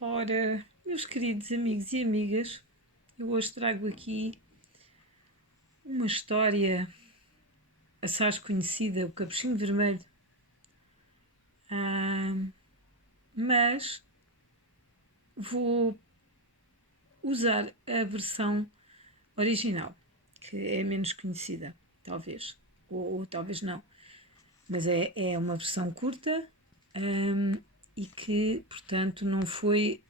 Ora, meus queridos amigos e amigas, eu hoje trago aqui uma história assaz conhecida, o Capuchinho Vermelho, mas vou usar a versão original, que é menos conhecida, talvez, ou talvez não, mas é uma versão curta e que, portanto, não foi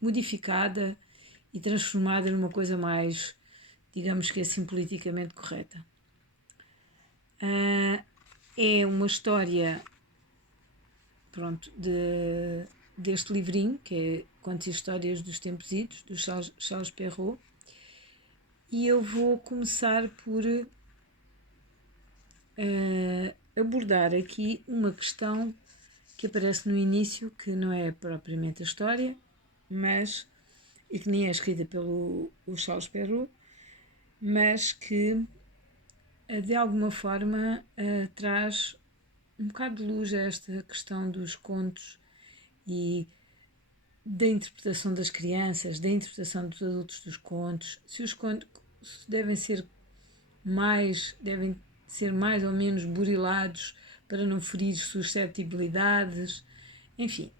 modificada e transformada numa coisa mais, digamos que assim, politicamente correta. É uma história, pronto, deste livrinho, que é Contos e Histórias dos Tempos Idos, do Charles Perrault, e eu vou começar por abordar aqui uma questão que aparece no início, que não é propriamente a história, mas e que nem é escrita pelo Charles Perrault, mas que de alguma forma traz um bocado de luz a esta questão dos contos e da interpretação das crianças, da interpretação dos adultos dos contos, se os contos devem ser mais ou menos burilados para não ferir suscetibilidades, enfim,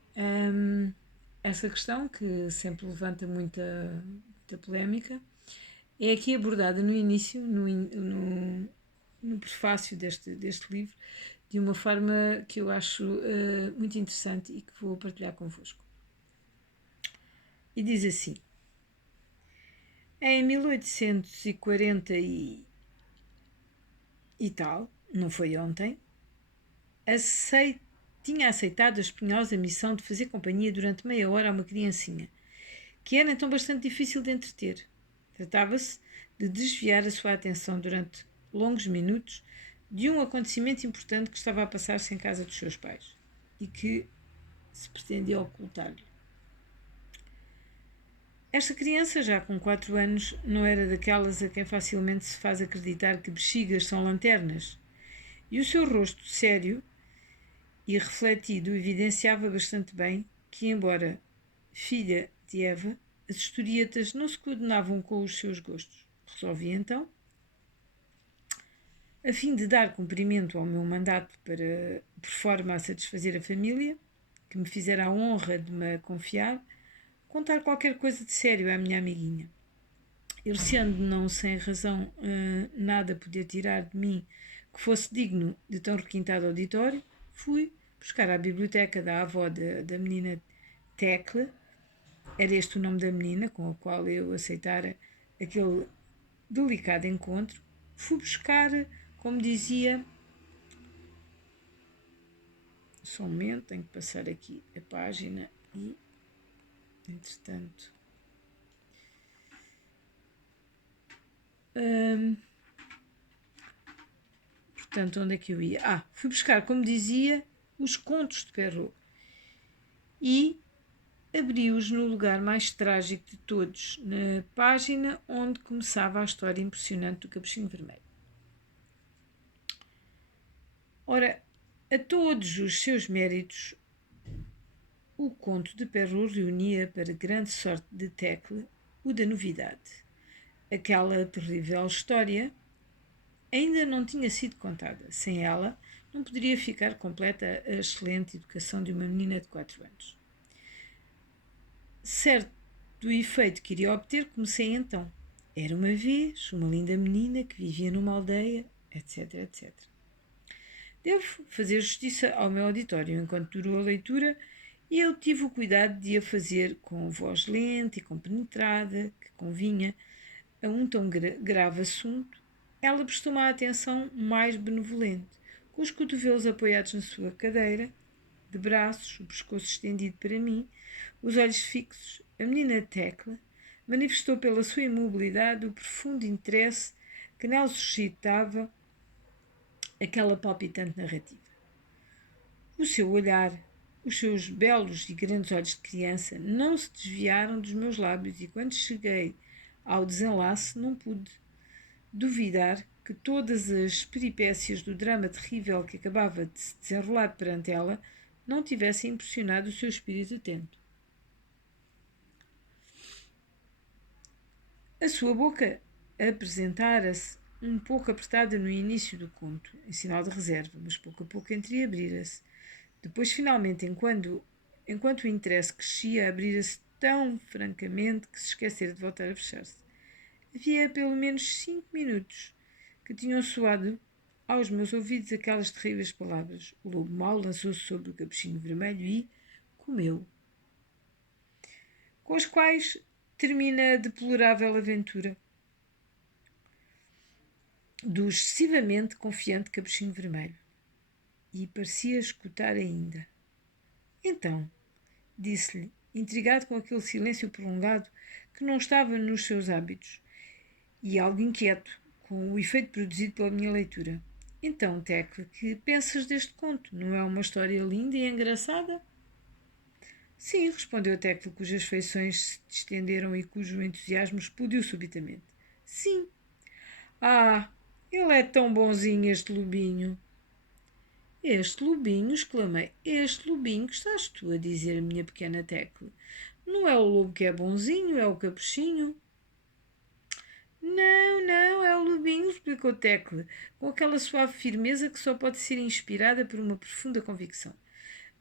essa questão que sempre levanta muita polémica é aqui abordada no início, no prefácio deste livro, de uma forma que eu acho muito interessante e que vou partilhar convosco. E diz assim: em 1840 e tal, não foi ontem, tinha aceitado a espinhosa missão de fazer companhia durante meia hora a uma criancinha, que era então bastante difícil de entreter. Tratava-se de desviar a sua atenção durante longos minutos de um acontecimento importante que estava a passar-se em casa dos seus pais e que se pretendia ocultar-lhe. Esta criança, já com 4 anos, não era daquelas a quem facilmente se faz acreditar que bexigas são lanternas, e o seu rosto sério e refletido evidenciava bastante bem que, embora filha de Eva, as historietas não se coordenavam com os seus gostos. Resolvi então, a fim de dar cumprimento ao meu mandato para, por forma a satisfazer a família, que me fizera a honra de me confiar, contar qualquer coisa de sério à minha amiguinha. Eu, receando não sem razão nada poder tirar de mim que fosse digno de tão requintado auditório, fui buscar à biblioteca da avó da menina Tecla. Era este o nome da menina com a qual eu aceitara aquele delicado encontro. Fui buscar, como dizia, só um momento, tenho que passar aqui a página e, entretanto, portanto, onde é que eu ia? Fui buscar, como dizia, os contos de Perrault e abri-os no lugar mais trágico de todos, na página onde começava a história impressionante do Capuchinho Vermelho. Ora, a todos os seus méritos, o conto de Perrault reunia, para grande sorte de Tecla, o da novidade. Aquela terrível história ainda não tinha sido contada. Sem ela, não poderia ficar completa a excelente educação de uma menina de 4 anos. Certo do efeito que iria obter, comecei então. Era uma vez uma linda menina que vivia numa aldeia, etc, etc. Devo fazer justiça ao meu auditório enquanto durou a leitura e eu tive o cuidado de a fazer com voz lenta e compenetrada, que convinha a um tão grave assunto. Ela prestou uma atenção mais benevolente, com os cotovelos apoiados na sua cadeira, de braços, o pescoço estendido para mim, os olhos fixos. A menina Tecla manifestou pela sua imobilidade o profundo interesse que nela suscitava aquela palpitante narrativa. O seu olhar, os seus belos e grandes olhos de criança não se desviaram dos meus lábios e quando cheguei ao desenlace não pude duvidar que todas as peripécias do drama terrível que acabava de se desenrolar perante ela não tivessem impressionado o seu espírito atento. A sua boca apresentara-se um pouco apertada no início do conto, em sinal de reserva, mas pouco a pouco entreabria-se. Depois, finalmente, enquanto o interesse crescia, abria-se tão francamente que se esquecera de voltar a fechar-se. Havia pelo menos 5 minutos que tinham soado aos meus ouvidos aquelas terríveis palavras. O lobo mau lançou-se sobre o capuchinho vermelho e comeu. Com as quais termina a deplorável aventura do excessivamente confiante capuchinho vermelho. E parecia escutar ainda. Então, disse-lhe, intrigado com aquele silêncio prolongado que não estava nos seus hábitos, e algo inquieto com o efeito produzido pela minha leitura. Então, Tecla, que pensas deste conto? Não é uma história linda e engraçada? Sim, respondeu Tecla, cujas feições se distenderam e cujo entusiasmo explodiu subitamente. Sim. Ah, ele é tão bonzinho, este lobinho. Este lobinho, exclamei. Este lobinho que estás tu a dizer, minha pequena Tecla. Não é o lobo que é bonzinho, é o capuchinho. Não, é o lobinho, explicou Tecla, com aquela suave firmeza que só pode ser inspirada por uma profunda convicção.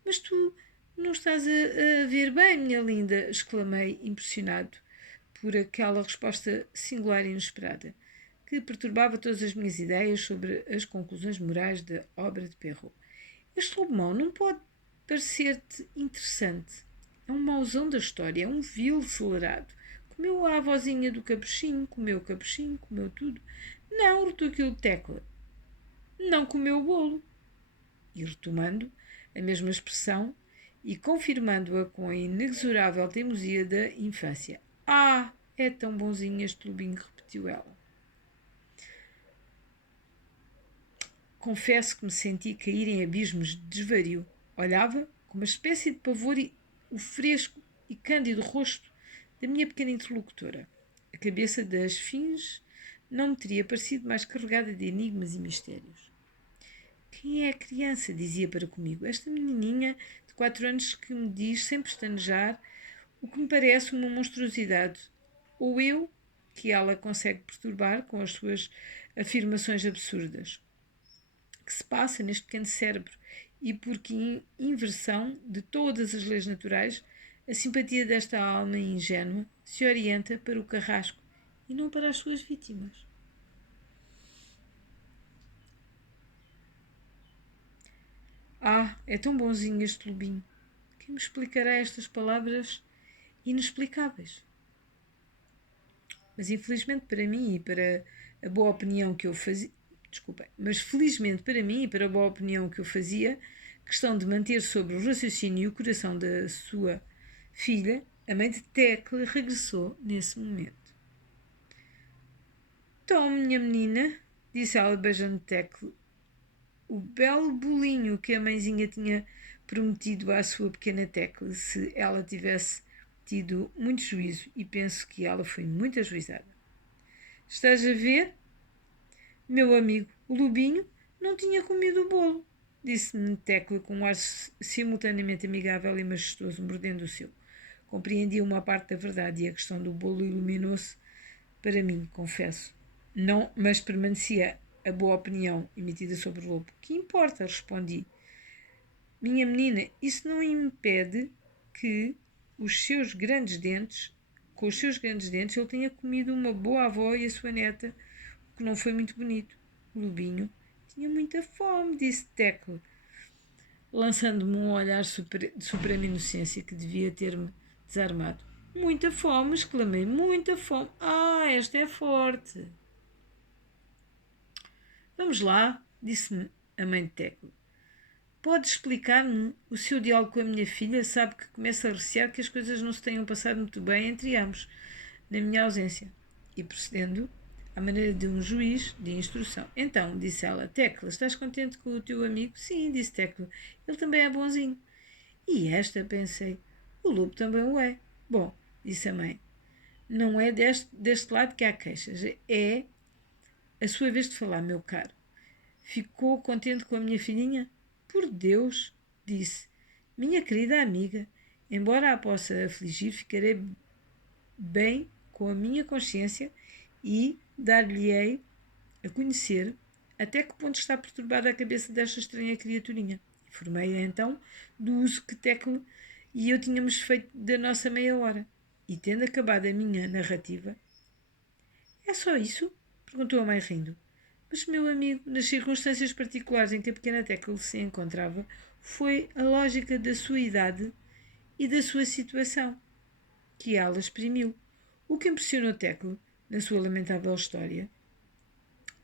Mas tu não estás a ver bem, minha linda, exclamei, impressionado por aquela resposta singular e inesperada, que perturbava todas as minhas ideias sobre as conclusões morais da obra de Perrault. Este lobo mau não pode parecer-te interessante. É um mauzão da história, é um vil acelerado. Comeu a avózinha do capuchinho, comeu tudo. Não, retorquiu Tecla. Não comeu o bolo. E retomando a mesma expressão e confirmando-a com a inexorável teimosia da infância. Ah, é tão bonzinho este lobinho, repetiu ela. Confesso que me senti cair em abismos de desvario. Olhava com uma espécie de pavor o fresco e cândido rosto da minha pequena interlocutora. A cabeça das fins não me teria parecido mais carregada de enigmas e mistérios. Quem é a criança? Dizia para comigo. Esta menininha de 4 anos que me diz, sem pestanejar, o que me parece uma monstruosidade. Ou eu, que ela consegue perturbar com as suas afirmações absurdas. Que se passa neste pequeno cérebro e por que inversão de todas as leis naturais a simpatia desta alma ingênua se orienta para o carrasco e não para as suas vítimas. Ah, é tão bonzinho este lobinho. Quem me explicará estas palavras inexplicáveis? Mas infelizmente para mim e para a boa opinião que eu fazia, mas felizmente para mim e para a boa opinião que eu fazia, questão de manter sobre o raciocínio e o coração da sua filha, a mãe de Tecla regressou nesse momento. Tome, minha menina, disse ela beijando Tecla, o belo bolinho que a mãezinha tinha prometido à sua pequena Tecla se ela tivesse tido muito juízo, e penso que ela foi muito ajuizada. Estás a ver? Meu amigo, o lobinho não tinha comido o bolo, disse-me Tecla com um ar simultaneamente amigável e majestoso, mordendo o seu. Compreendia uma parte da verdade e a questão do bolo iluminou-se para mim, confesso. Não, mas permanecia a boa opinião emitida sobre o lobo. Que importa? Respondi. Minha menina, isso não impede que com os seus grandes dentes, ele tenha comido uma boa avó e a sua neta, o que não foi muito bonito. O lobinho tinha muita fome, disse Tecla, lançando-me um olhar de suprema inocência que devia ter-me desarmado. Muita fome, exclamei, muita fome. Ah, esta é forte. Vamos lá, disse-me a mãe de Tecla. Pode explicar-me o seu diálogo com a minha filha? Sabe que começa a recear que as coisas não se tenham passado muito bem entre ambos, na minha ausência. E procedendo, à maneira de um juiz de instrução. Então, disse ela, Tecla, estás contente com o teu amigo? Sim, disse Tecla, ele também é bonzinho. E esta, pensei, o lobo também o é. Bom, disse a mãe, não é deste lado que há queixas, é a sua vez de falar, meu caro. Ficou contente com a minha filhinha? Por Deus, disse, minha querida amiga, embora a possa afligir, ficarei bem com a minha consciência e dar-lhe-ei a conhecer até que ponto está perturbada a cabeça desta estranha criaturinha. Informei-a então do uso que Tecle e eu tínhamos feito da nossa meia hora. E tendo acabado a minha narrativa... É só isso? Perguntou a mãe rindo. Mas, meu amigo, nas circunstâncias particulares em que a pequena Tecle se encontrava, foi a lógica da sua idade e da sua situação que ela exprimiu. O que impressionou Tecle na sua lamentável história,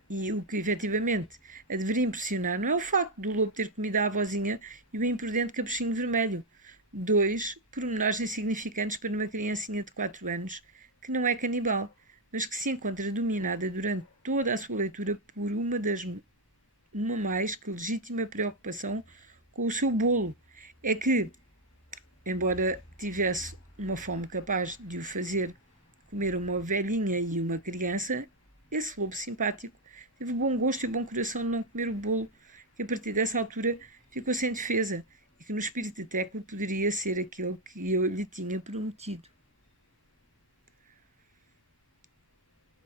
e o que efetivamente a deveria impressionar, não é o facto do lobo ter comido a avózinha e o imprudente capuchinho vermelho, dois pormenores insignificantes para uma criancinha de 4 anos que não é canibal, mas que se encontra dominada durante toda a sua leitura por uma mais que legítima preocupação com o seu bolo. É que, embora tivesse uma fome capaz de o fazer comer uma velhinha e uma criança, esse lobo simpático teve o bom gosto e o bom coração de não comer o bolo, que a partir dessa altura ficou sem defesa e que no espírito de Tecle poderia ser aquele que eu lhe tinha prometido.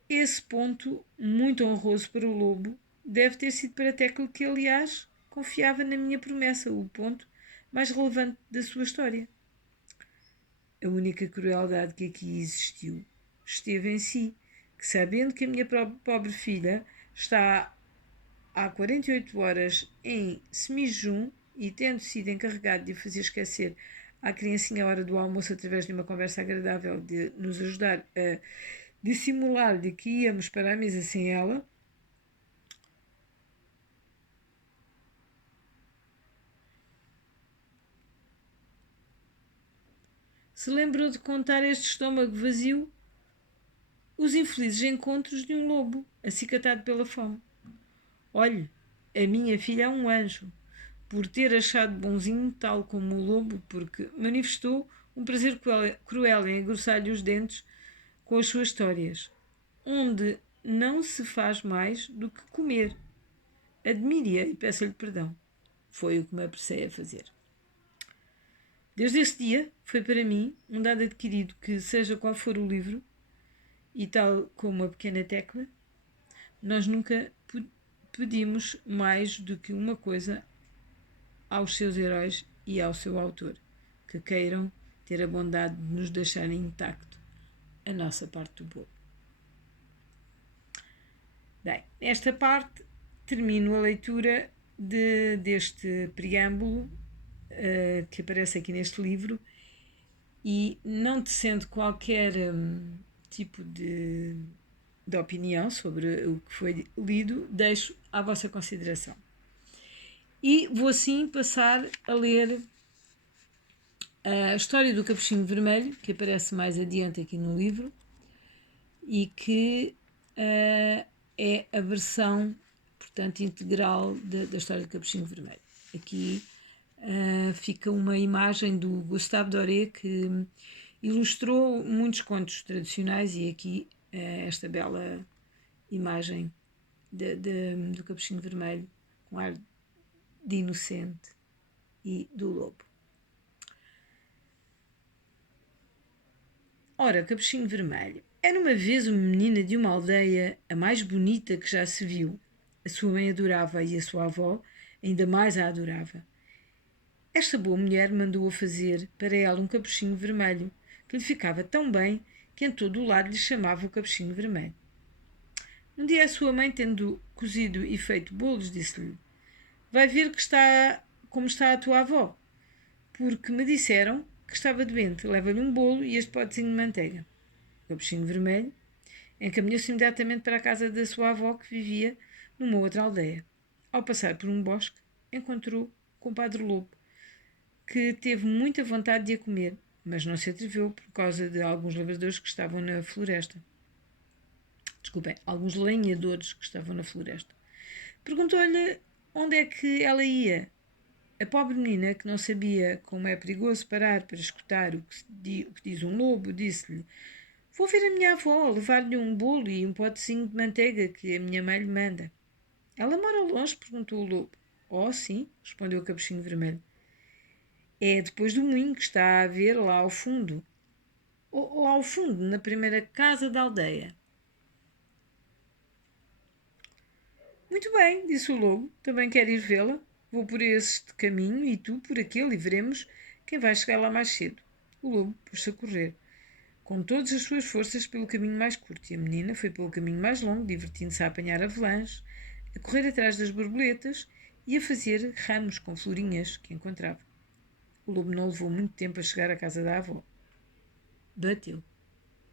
Esse ponto, muito honroso para o lobo, deve ter sido para Tecle que, aliás, confiava na minha promessa, o ponto mais relevante da sua história. A única crueldade que aqui existiu esteve em si, que sabendo que a minha pobre filha está há 48 horas em semijum e tendo sido encarregado de fazer esquecer à criancinha a hora do almoço através de uma conversa agradável de nos ajudar a dissimular-lhe que íamos para a mesa sem ela, se lembrou de contar este estômago vazio os infelizes encontros de um lobo acicatado pela fome. Olhe, a minha filha é um anjo, por ter achado bonzinho, tal como o lobo, porque manifestou um prazer cruel em engrossar-lhe os dentes com as suas histórias, onde não se faz mais do que comer. Admire-a e peço-lhe perdão. Foi o que me apressei a fazer. Desde esse dia, foi para mim um dado adquirido que, seja qual for o livro, e tal como a pequena Tecla, nós nunca pedimos mais do que uma coisa aos seus heróis e ao seu autor, que queiram ter a bondade de nos deixarem intacto a nossa parte do bolo. Bem, nesta parte termino a leitura deste preâmbulo que aparece aqui neste livro e, não tecendo qualquer tipo de opinião sobre o que foi lido, deixo à vossa consideração. E vou assim passar a ler a história do Capuchinho Vermelho, que aparece mais adiante aqui no livro e que é a versão, portanto, integral da história do Capuchinho Vermelho. Aqui fica uma imagem do Gustave Doré, que ilustrou muitos contos tradicionais, e aqui esta bela imagem do Capuchinho Vermelho, com ar de inocente e do lobo. Ora, Capuchinho Vermelho. Era uma vez uma menina de uma aldeia, a mais bonita que já se viu. A sua mãe adorava e a sua avó ainda mais a adorava. Esta boa mulher mandou-a fazer para ela um capuchinho vermelho, que lhe ficava tão bem que em todo o lado lhe chamava o Capuchinho Vermelho. Um dia a sua mãe, tendo cozido e feito bolos, disse-lhe: vai ver como está a tua avó, porque me disseram que estava doente. Leva-lhe um bolo e este potezinho de manteiga. O Capuchinho Vermelho encaminhou-se imediatamente para a casa da sua avó, que vivia numa outra aldeia. Ao passar por um bosque, encontrou com o Padre Lobo, que teve muita vontade de a comer, mas não se atreveu por causa de alguns lavradores que estavam na floresta. Desculpem, alguns lenhadores que estavam na floresta. Perguntou-lhe onde é que ela ia. A pobre menina, que não sabia como é perigoso parar para escutar o que diz um lobo, disse-lhe: vou ver a minha avó, levar-lhe um bolo e um potezinho de manteiga que a minha mãe lhe manda. Ela mora longe? Perguntou o lobo. Oh, sim, respondeu o Capuchinho Vermelho. É depois do moinho que está a ver lá ao fundo. lá ao fundo, na primeira casa da aldeia. Muito bem, disse o lobo, também quero ir vê-la. Vou por este caminho e tu por aquele e veremos quem vai chegar lá mais cedo. O lobo pôs-se a correr, com todas as suas forças, pelo caminho mais curto, e a menina foi pelo caminho mais longo, divertindo-se a apanhar avelãs, a correr atrás das borboletas e a fazer ramos com florinhas que encontrava. O lobo não levou muito tempo a chegar à casa da avó. Bateu.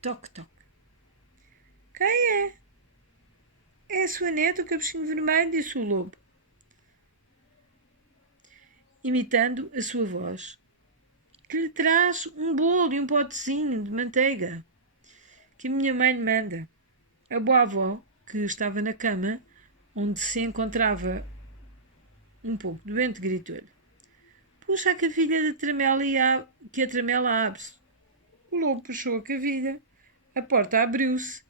Toque, toque. Quem é? É a sua neta, o cabecinho vermelho, disse o lobo, imitando a sua voz, que lhe traz um bolo e um potezinho de manteiga que a minha mãe lhe manda. A boa avó, que estava na cama, onde se encontrava um pouco doente, gritou-lhe: puxa a cavilha da tramela que a tramela abre-se. O lobo puxou a cavilha, a porta abriu-se,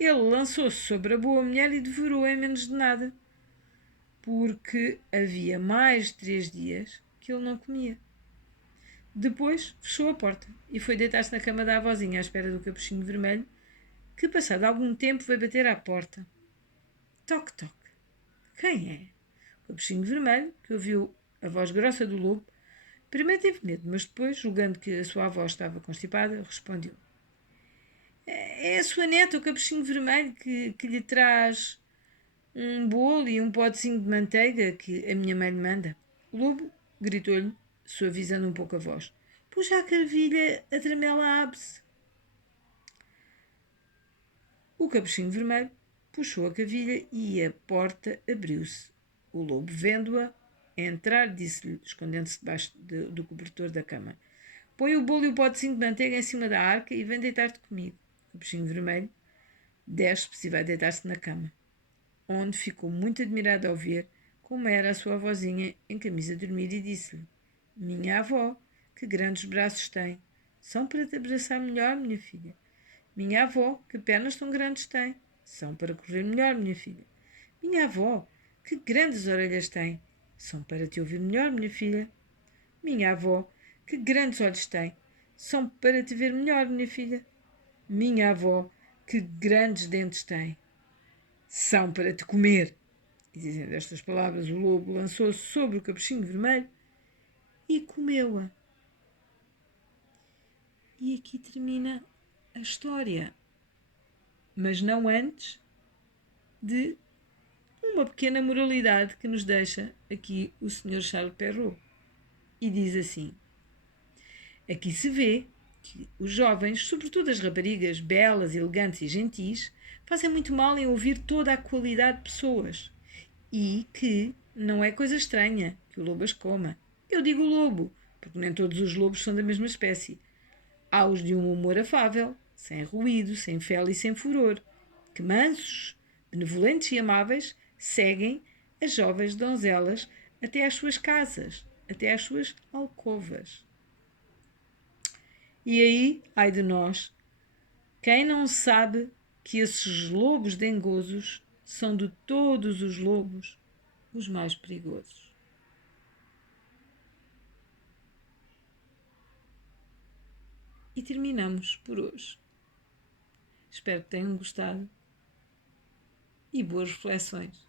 ele lançou-se sobre a boa mulher e devorou em menos de nada, porque havia mais de 3 dias que ele não comia. Depois fechou a porta e foi deitar-se na cama da avózinha à espera do capuchinho vermelho, que passado algum tempo veio bater à porta. Toque, toque. Quem é? O capuchinho vermelho, que ouviu a voz grossa do lobo, primeiro teve medo, mas depois, julgando que a sua avó estava constipada, respondeu: é a sua neta, o capuchinho vermelho, que lhe traz um bolo e um potezinho de manteiga que a minha mãe lhe manda. O lobo gritou-lhe, suavizando um pouco a voz: puxa a carvilha, a tramela abre-se. O capuchinho vermelho puxou a cavilha e a porta abriu-se. O lobo, vendo-a entrar, disse-lhe, escondendo-se debaixo do cobertor da cama: põe o bolo e o potezinho de manteiga em cima da arca e vem deitar-te comigo. O capuchinho vermelho desce-se e vai deitar-se na cama, onde ficou muito admirado ao ver como era a sua avózinha em camisa de dormir, e disse-lhe: minha avó, que grandes braços tem. São para te abraçar melhor, minha filha. Minha avó, que pernas tão grandes tem. São para correr melhor, minha filha. Minha avó, que grandes orelhas tem. São para te ouvir melhor, minha filha. Minha avó, que grandes olhos tem. São para te ver melhor, minha filha. Minha avó, que grandes dentes tem. São para te comer. E dizendo estas palavras, o lobo lançou-se sobre o capuchinho vermelho e comeu-a. E aqui termina a história, mas não antes de uma pequena moralidade que nos deixa aqui o Sr. Charles Perrault. E diz assim: aqui se vê que os jovens, sobretudo as raparigas belas, elegantes e gentis, fazem muito mal em ouvir toda a qualidade de pessoas, e que não é coisa estranha que o lobo as coma. Eu digo lobo, porque nem todos os lobos são da mesma espécie. Há os de um humor afável, sem ruído, sem fel e sem furor, que mansos, benevolentes e amáveis seguem as jovens donzelas até às suas casas, até às suas alcovas. E aí, ai de nós, quem não sabe que esses lobos dengosos são de todos os lobos os mais perigosos. E terminamos por hoje. Espero que tenham gostado e boas reflexões.